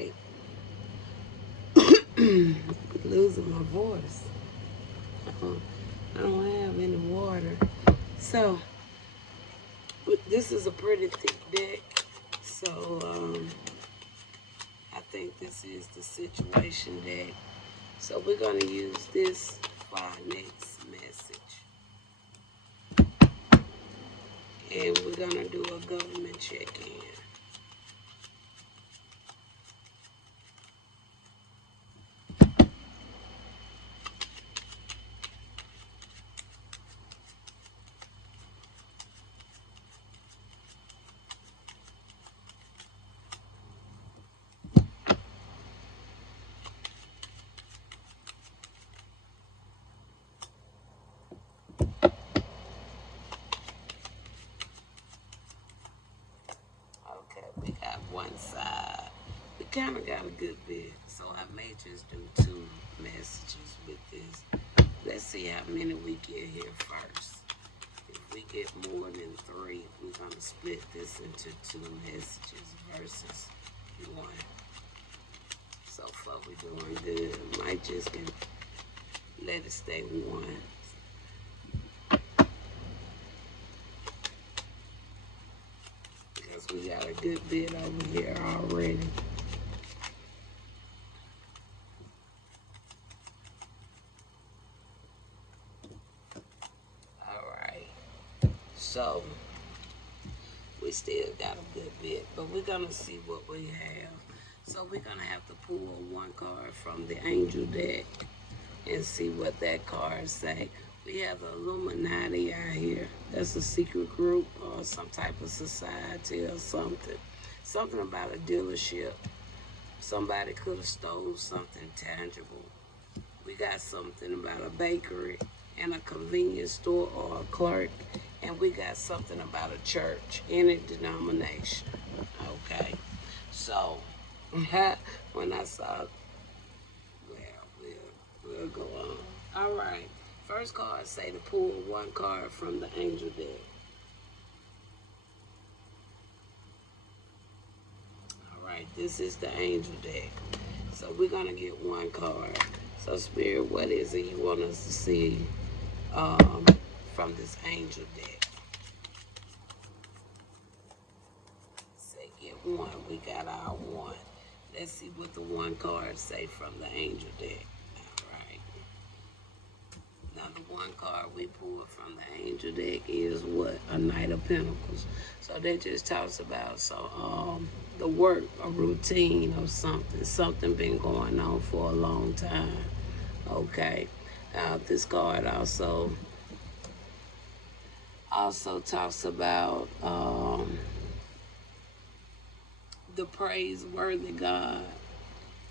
right. Losing my voice. Uh, I don't have any water. So, this is a pretty thick deck. So, I think this is the situation deck. So, we're going to use this for our next message. And we're going to do a government check-in. Okay, we got one side. We kind of got a good bit, so I may just do 2 messages with this. Let's see how many we get here first. If we get more than 3, we're going to split this into 2 messages versus 1. So far, we're doing good. Might just let it stay 1. Because we got a good bit over here already. So, we still got a good bit, but we're going to see what we have. So, we're going to have to pull 1 card from the angel deck and see what that card say. We have the Illuminati out here. That's a secret group or some type of society or something. Something about a dealership. Somebody could have stole something tangible. We got something about a bakery and a convenience store or a clerk. And we got something about a church, any denomination. Okay. So, when I saw, well, we'll go on. All right. First card say to pull 1 card from the angel deck. All right. This is the angel deck. So, we're going to get 1 card. So, Spirit, what is it you want us to see from this angel deck? Say get 1. We got our 1. Let's see what the 1 card say from the angel deck. All right. Now the 1 card we pulled from the angel deck is what? A Knight of Pentacles. So that just talks about the work, a routine or something. Something been going on for a long time. Okay. This card also talks about the praiseworthy God.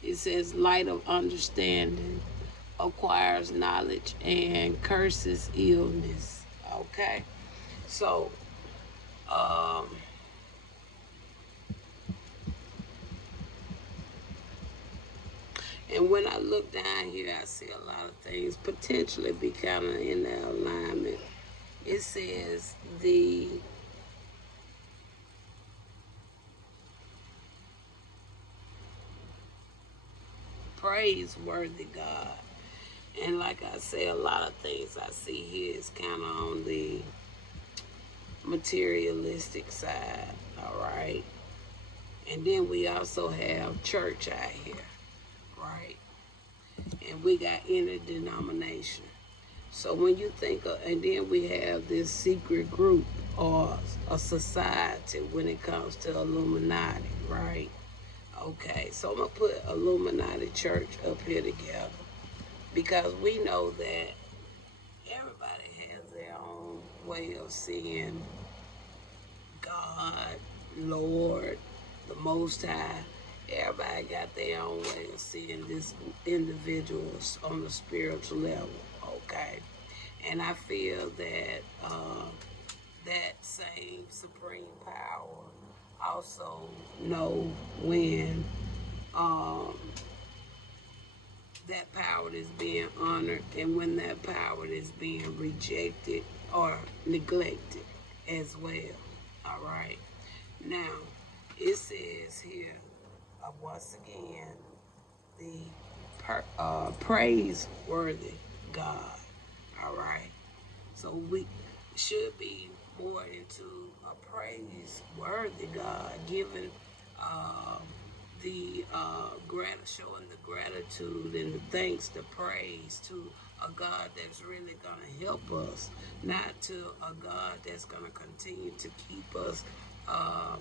It says light of understanding acquires knowledge and curses illness. Okay, so and when I look down here, I see a lot of things potentially be kind of in that alignment. It says the praiseworthy God. And like I say, a lot of things I see here is kind of on the materialistic side, all right? And then we also have church out here, right? And we got inner denomination. So when you think of, and then we have this secret group or a society when it comes to Illuminati, right? Okay, so I'm going to put Illuminati Church up here together because we know that everybody has their own way of seeing God, Lord, the Most High. Everybody got their own way of seeing this individuals on the spiritual level, okay? And I feel that that same supreme power also know when that power is being honored and when that power is being rejected or neglected as well. All right. Now, it says here, once again, the praiseworthy God. All right. So we should be more into a praiseworthy God, giving um, showing the gratitude and the thanks, the praise to a God that's really gonna help us, not to a God that's gonna continue to keep us uh,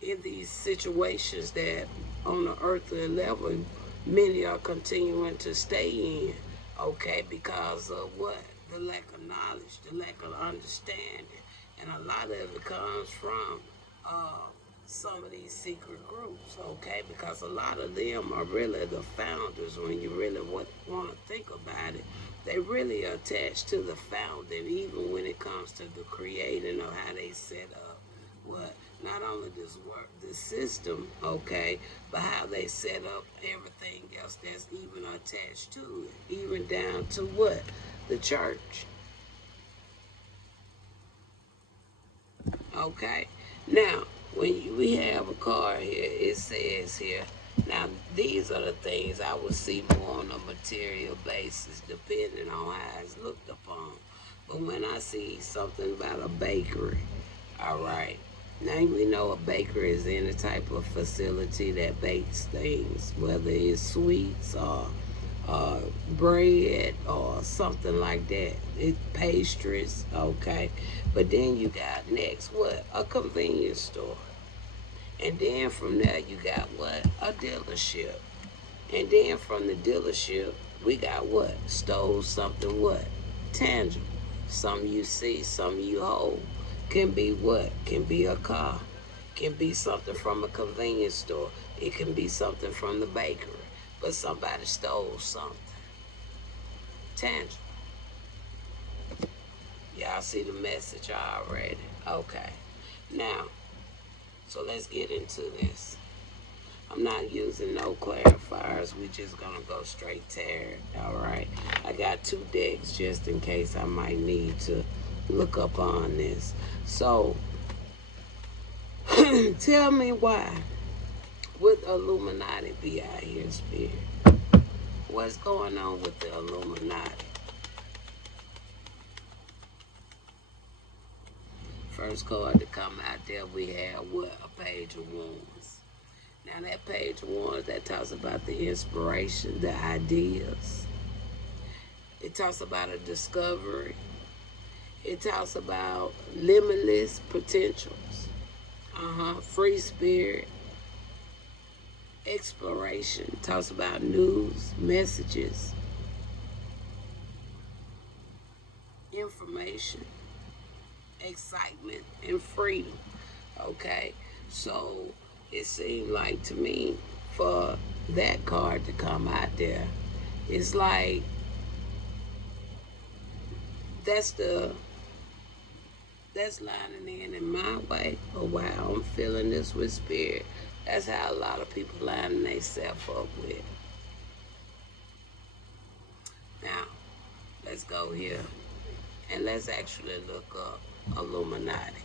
in these situations that on the earthly level many are continuing to stay in, okay, because of what? The lack of knowledge, the lack of understanding. And a lot of it comes from uh, some of these secret groups, okay, because a lot of them are really the founders. When you really want to think about it, they really are attached to the founding, even when it comes to the creating of how they set up what not only this system, okay, but how they set up everything else that's even attached to it, even down to what? The church. Okay. Now, we have a card here, it says here, now these are the things I would see more on a material basis, depending on how it's looked upon. But when I see something about a bakery, all right, now we know a bakery is any type of facility that bakes things, whether it's sweets or bread or something like that. It pastries, okay. But then you got next what? A convenience store. And then from there you got what? A dealership. And then from the dealership we got what? Stole something what? Tangible. Some you see, some you hold. Can be what? Can be a car. Can be something from a convenience store. It can be something from the bakery. But somebody stole something tangible. Y'all see the message already? Okay. Now, so let's get into this. I'm not using no clarifiers. We just gonna go straight tarot. All right. I got 2 decks just in case I might need to look up on this. So, tell me why would Illuminati be out here, Spirit? What's going on with the Illuminati? First card to come out there, we have what? A Page of Wands. Now that Page of Wands, that talks about the inspiration, the ideas. It talks about a discovery. It talks about limitless potentials. Free spirit. Exploration. It talks about news, messages, information, excitement, and freedom. Okay, so it seemed like to me for that card to come out there, it's like that's lining in my way. But wow, I'm feeling this with spirit. That's how a lot of people lining themselves up with. Now, let's go here and let's actually look up Illuminati.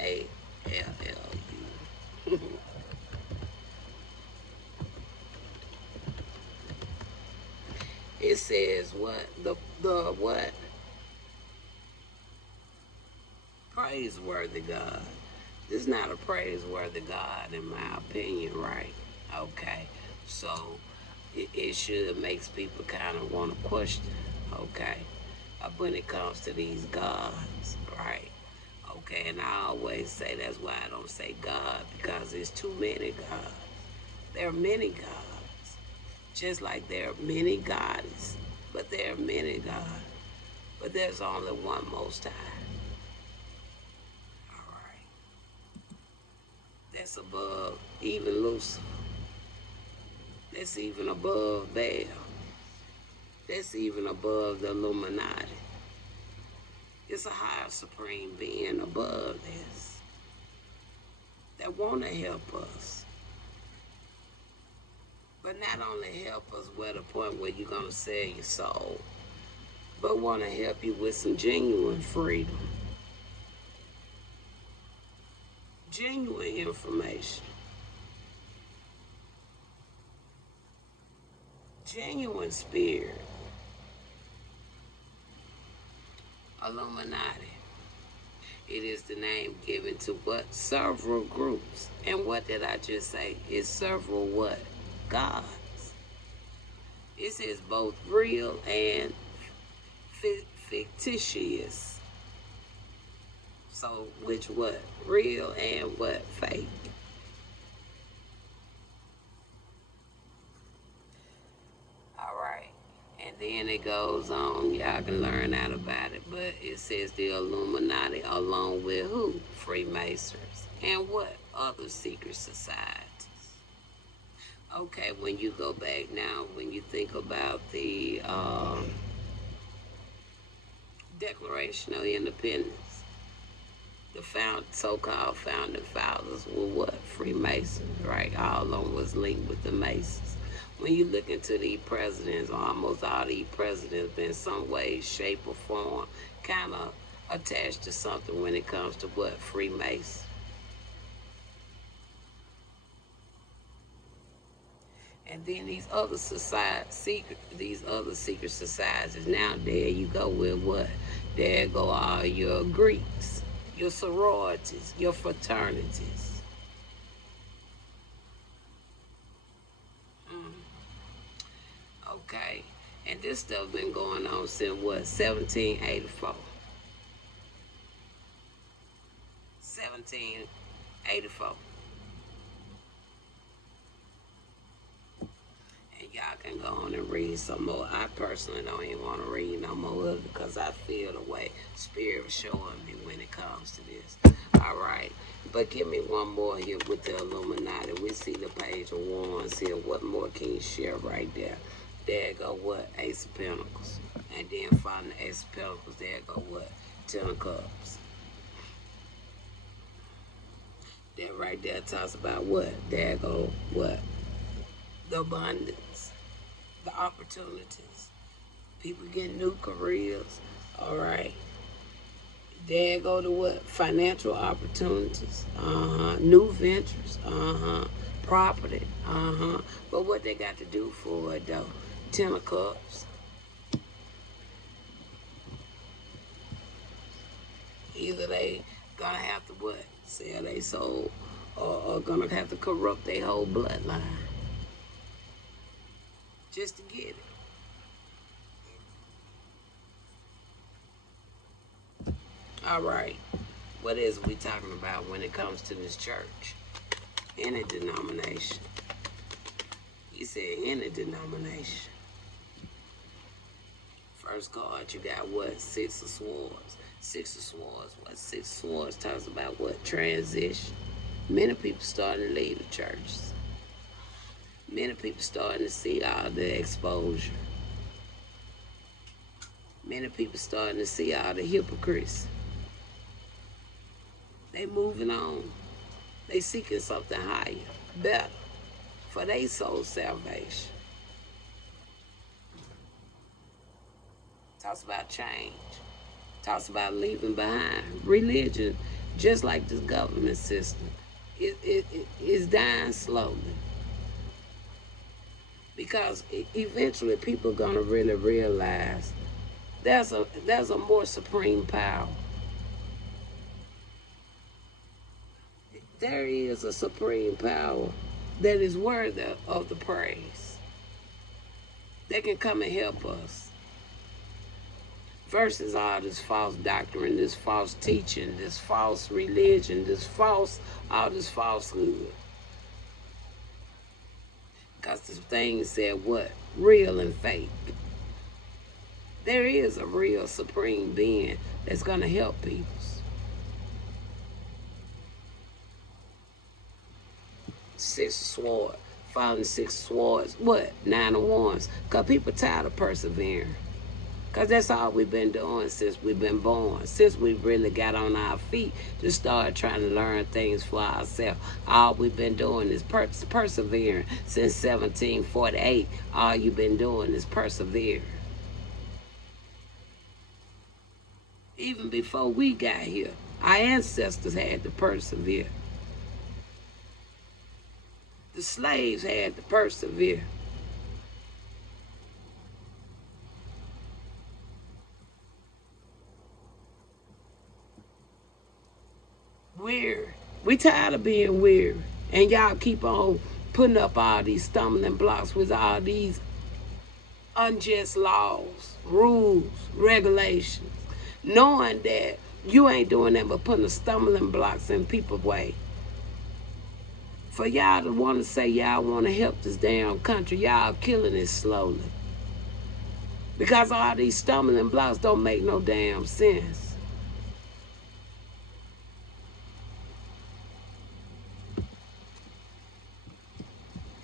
ALLU. It says what? The what? Praiseworthy God. This is not a praiseworthy God in my opinion, right? Okay. So it should makes people kind of want to question, okay, when it comes to these gods, right? Okay, and I always say that's why I don't say God, because there's too many gods. There are many gods, just like there are many goddesses, but there are many gods, but there's only one Most High. All right, that's above even Lucifer. That's even above Baal. That's even above the Illuminati. It's a higher supreme being above this that want to help us. But not only help us with a point where you're going to sell your soul, but want to help you with some genuine freedom, genuine information. Genuine spirit. Illuminati. It is the name given to what? Several groups. And what did I just say? It's several what? Gods. It says both real and fictitious. So which what? Real and what? Fake. All right. And then it goes on. Y'all can learn out about it. But it says the Illuminati along with who? Freemasons. And what? Other secret societies. Okay, when you go back now, when you think about the Declaration of Independence, the so-called founding fathers were what? Freemasons, right? All of them was linked with the Masons. When you look into the presidents, almost all the presidents in some way, shape, or form kind of attached to something when it comes to what? Freemasons. And then these other secret societies. Now there you go with what? There go all your Greeks, your sororities, your fraternities. Okay, and this stuff been going on since what? 1784. 1784. Y'all can go on and read some more. I personally don't even want to read no more of it because I feel the way Spirit is showing me when it comes to this. All right. But give me one more here with the Illuminati. We see the page of wands here. What more can you share right there? There go what? Ace of Pentacles. And then following the Ace of Pentacles, there go what? Ten of Cups. That right there talks about what? There go what? The abundance, the opportunities, people getting new careers. All right, there go to what? Financial opportunities, new ventures, property, but what they got to do for it though? Ten of Cups. Either they gonna have to what? Sell their soul, or gonna have to corrupt their whole bloodline just to get it. All right. What is we talking about when it comes to this church? Any denomination. You said any denomination. First card, you got what? Six of Swords. Six of Swords. What? Six of Swords talks about what? Transition. Many people starting to leave the churches. Many people starting to see all the exposure. Many people starting to see all the hypocrites. They moving on. They seeking something higher, better, for their soul salvation. Talks about change. Talks about leaving behind. Religion, just like this government system, is dying slowly. Because eventually people are going to really realize there's a more supreme power. There is a supreme power that is worthy of the praise. That can come and help us. Versus all this false doctrine, this false teaching, this false religion, all this falsehood. Because this thing said what? Real and fake. There is a real supreme being that's going to help people. Six of Swords. Following Six of Swords. What? Nine of Wands. Because people tired of persevering. Because that's all we've been doing since we've been born. Since we really got on our feet to start trying to learn things for ourselves. All we've been doing is persevering. Since 1748, all you've been doing is persevering. Even before we got here, our ancestors had to persevere. The slaves had to persevere. We tired of being weary. And y'all keep on putting up all these stumbling blocks with all these unjust laws, rules, regulations, knowing that you ain't doing that but putting the stumbling blocks in people's way. For y'all to want to say y'all want to help this damn country, y'all killing it slowly. Because all these stumbling blocks don't make no damn sense.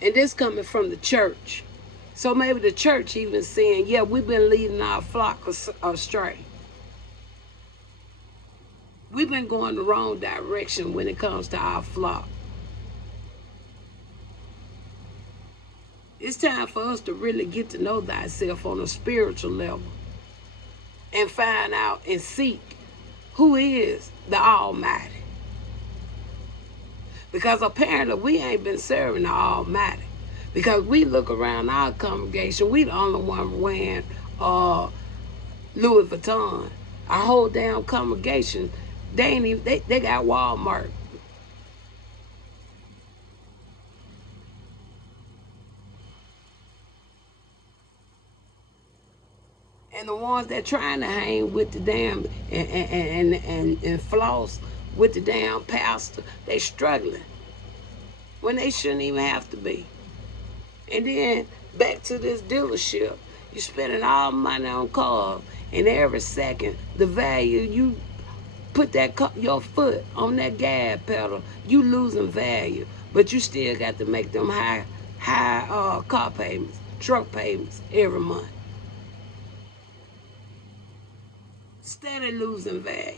And this coming from the church. So maybe the church even saying, yeah, we've been leading our flock astray. We've been going the wrong direction when it comes to our flock. It's time for us to really get to know thyself on a spiritual level and find out and seek who is the Almighty. Because apparently we ain't been serving the Almighty. Because we look around our congregation, we the only one wearing Louis Vuitton. Our whole damn congregation, they got Walmart. And the ones that trying to hang with the damn and floss with the damn pastor, they struggling when they shouldn't even have to be. And then back to this dealership, you spending all money on cars, and every second the value you put your foot on that gas pedal, you losing value, but you still got to make them high car payments, truck payments every month. Steady losing value.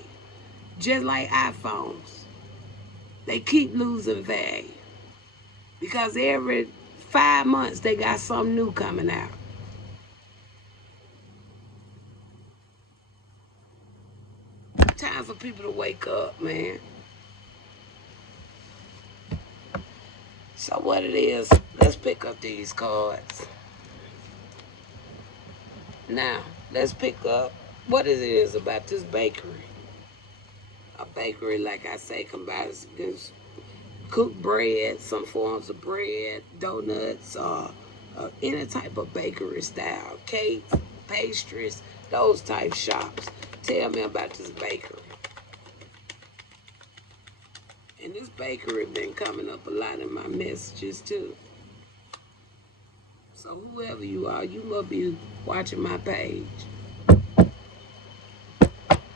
Just like iPhones. They keep losing value. Because every 5 months they got something new coming out. Time for people to wake up, man. So what it is, let's pick up these cards. Now, let's pick up what it is about this bakery. A bakery, like I say, combines cooked bread, some forms of bread, donuts, any type of bakery style, cakes, pastries, those type shops. Tell me about this bakery. And this bakery been coming up a lot in my messages too. So whoever you are, you must be watching my page.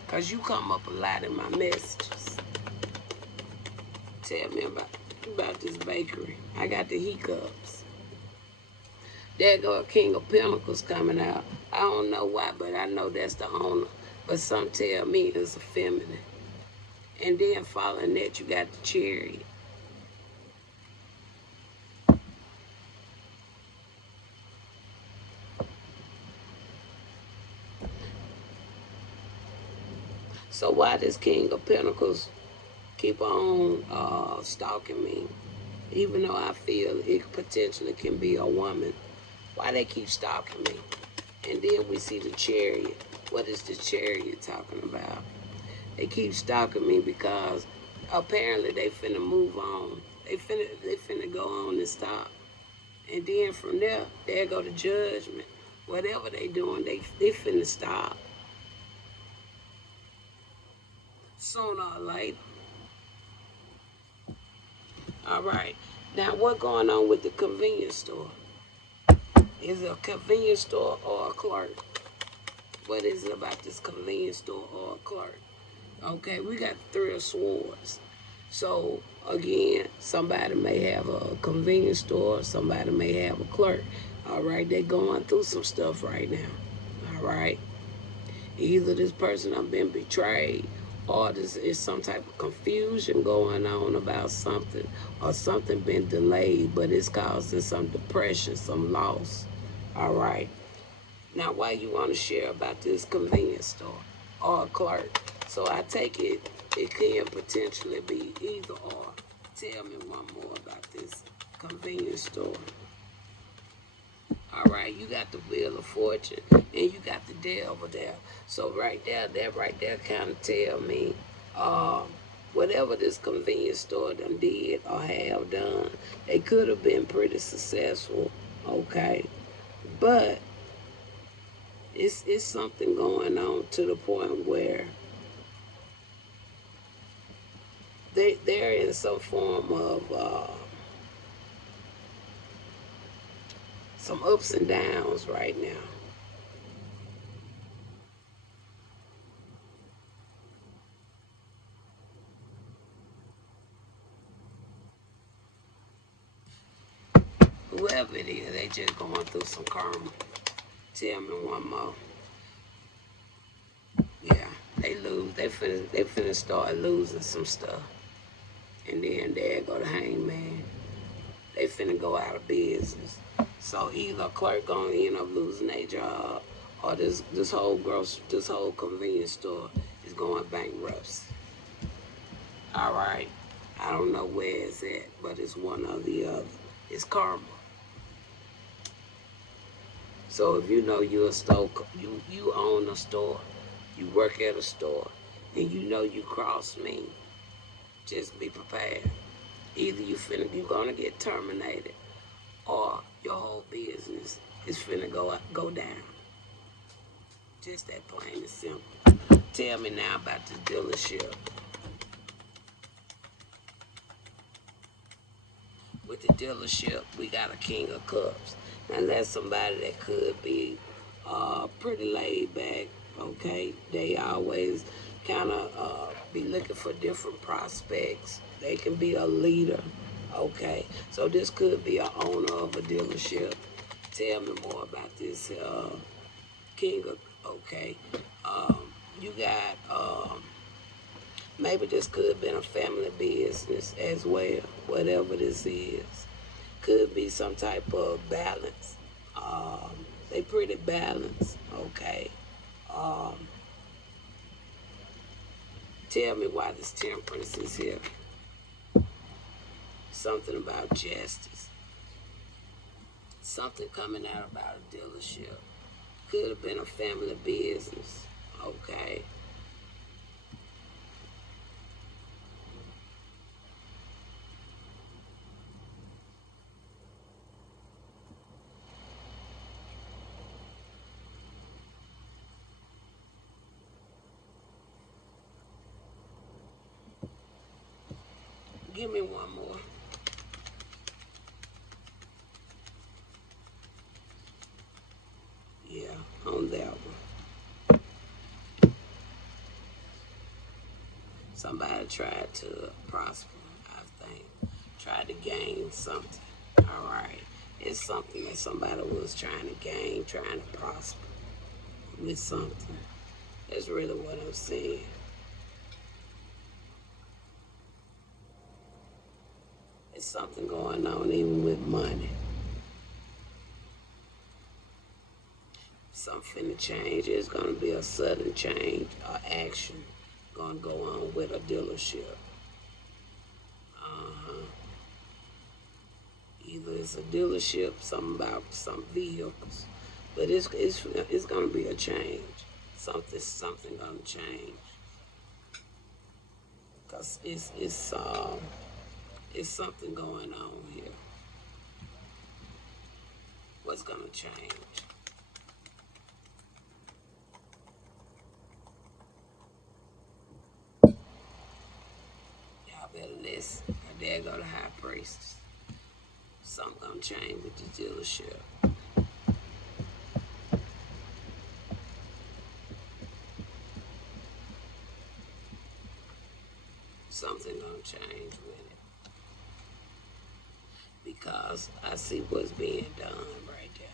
Because you come up a lot in my messages. Tell me about this bakery. I got the hiccups. There go a King of Pentacles coming out. I don't know why, but I know that's the owner. But some tell me it's a feminine. And then following that, you got the Chariot. So why does King of Pentacles keep on stalking me? Even though I feel it potentially can be a woman. Why they keep stalking me? And then we see the Chariot. What is the Chariot talking about? They keep stalking me because apparently they finna move on. They finna go on and stop. And then from there go the judgment. Whatever they doing, they finna stop. Sooner or later. All right. Now, what's going on with the convenience store? Is it a convenience store or a clerk? What is it about this convenience store or a clerk? Okay, we got Three of Swords. So, again, somebody may have a convenience store, somebody may have a clerk. All right, they're going through some stuff right now. All right. Either this person have been betrayed, or this is some type of confusion going on about something, or something been delayed, but it's causing some depression, some loss. All right. Now, why you want to share about this convenience store or a clerk? So I take it can potentially be either or. Tell me one more about this convenience store. All right, you got the Wheel of Fortune and you got the Devil there. So right there kind of tell me whatever this convenience store done did or have done, they could have been pretty successful, okay? But it's something going on to the point where they're in some form of some ups and downs right now. Whoever it is, they just going through some karma. Tell me one more. Yeah, they lose. They finna start losing some stuff. And then there go the hangman. They finna go out of business. So either a clerk gonna end up losing their job, or this whole convenience store is going bankrupt. All right, I don't know where it's at, but it's one or the other. It's karma. So if you know you're a store, you own a store, you work at a store, and you know you cross me, just be prepared. Either you gonna get terminated, or your whole business is finna go down. Just that plain and simple. Tell me now about this dealership. With the dealership, we got a king of cups. Now that's somebody that could be pretty laid back. Okay, they always kind of be looking for different prospects. They can be a leader. Okay, so this could be an owner of a dealership. Tell me more about this king of. Okay, um, you got maybe this could have been a family business as well. Whatever this is, could be some type of balance. They pretty balanced. Okay. Um, Tell me why this temperance is here. Something about justice. Something coming out about a dealership. Could have been a family business. Okay. Give me one more. Yeah, on that one. Somebody tried to prosper, I think. Tried to gain something. All right. It's something that somebody was trying to gain, trying to prosper with something. That's really what I'm saying. It's something going on even with money. Something to change. It's going to be a sudden change or action going to go on with a dealership. Uh-huh. Either it's a dealership, something about some vehicles, but it's going to be a change. Something going to change because it's something going on here. What's going to change? Y'all better listen. There go the high priestess. Something gonna change with the dealership. Something gonna change with it. Because I see what's being done right there.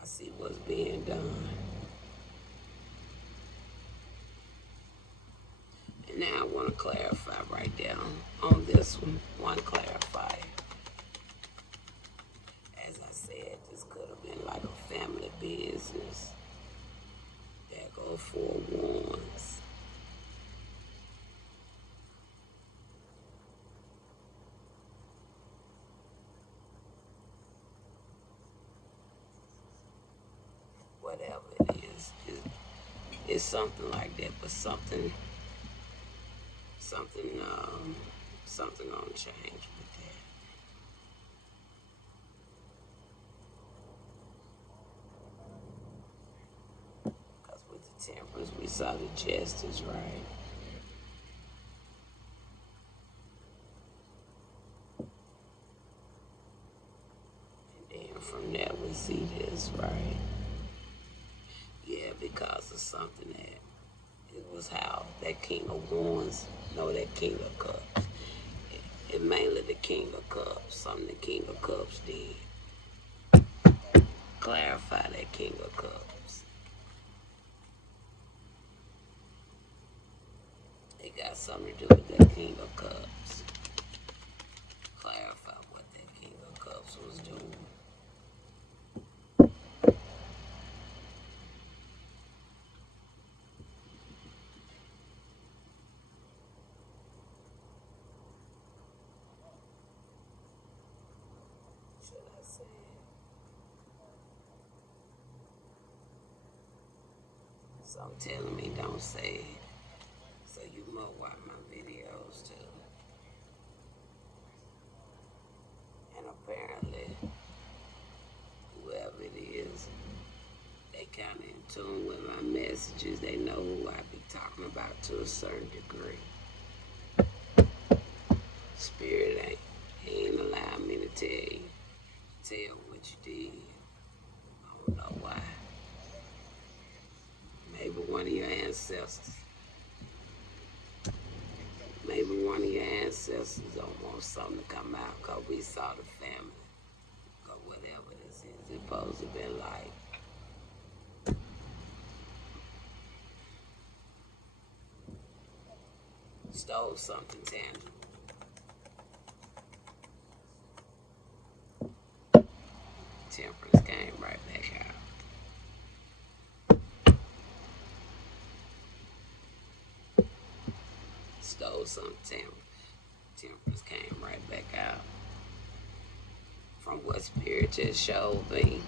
I see what's being done. And now I want to clarify right there on this one clarifier. As I said, this could have been like a family business. There go 4 wands. Whatever it is, it's something like that, but something something, something gonna change with that. Because with the temperance, we saw the justice, right? And then from there, we see this, right? Yeah, because of something that it was how that King of Wands, no, that King of Cups. It mainly the King of Cups, something the King of Cups did. Clarify that King of Cups. It got something to do with that King of Cups. Clarify what that King of Cups was doing. Should I say it? Some telling me don't say it. So you must watch my videos too. And apparently, whoever it is, they kind of in tune with my messages. They know who I be talking about to a certain degree. Spirit ain't allowing me to tell what you did. I don't know why. Maybe one of your ancestors. Maybe one of your ancestors don't want something to come out because we saw the family. Or whatever this is, it's supposed to be like. Stole something tangible. Temperance came right back out. Stole something. Temperance came right back out. From what Spirit just showed me,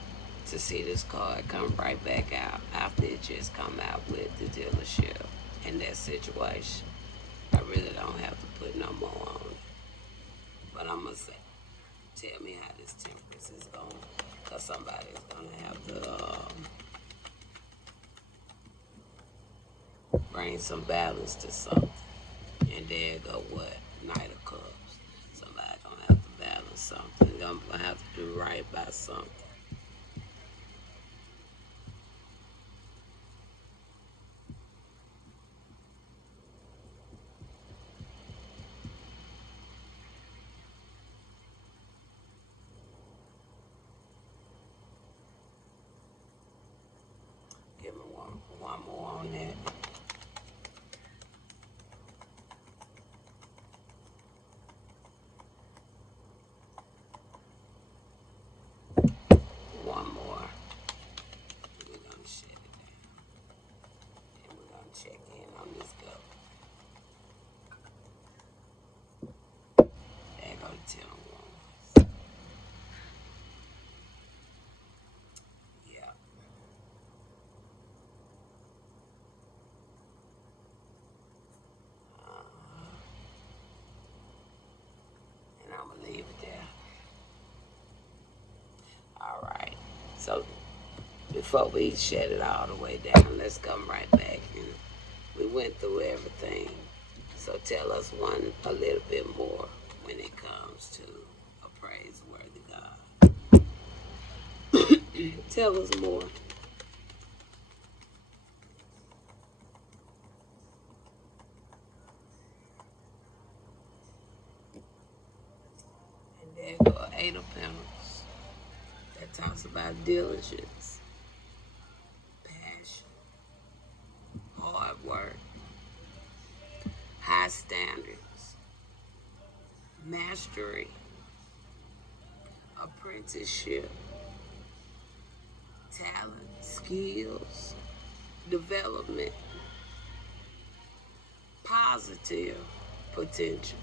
to see this card come right back out after it just come out with the dealership and that situation. I really don't have to put no more on it. But I'm going to say, tell me how this temperance is going. Because somebody's going to have to bring some balance to something. And there go what? Knight of Cups. Somebody gonna have to balance something. I'm gonna have to do right by something. Give me one more on that. One more. We're gonna shut it down. And we're gonna check in on this go. There go the 10 of Wands. Yeah. And I'm gonna leave it there. Alright. So before we shut it all the way down, let's come right back. We went through everything. So tell us a little bit more when it comes to a praiseworthy God. Tell us more. And there go 8 of Pentacles. That talks about diligence, passion, hard work, high standards, mastery, apprenticeship, talent, skills, development, positive potential.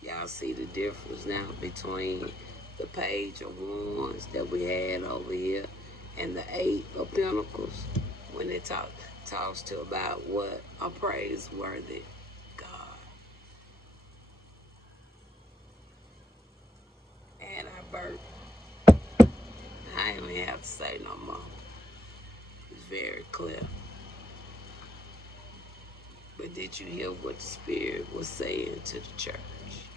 Y'all see the difference now between the Page of Wands that we had over here and the 8 of Pentacles when it talks to about what a praiseworthy God. have to say no more. It's very clear. But did you hear what the Spirit was saying to the church?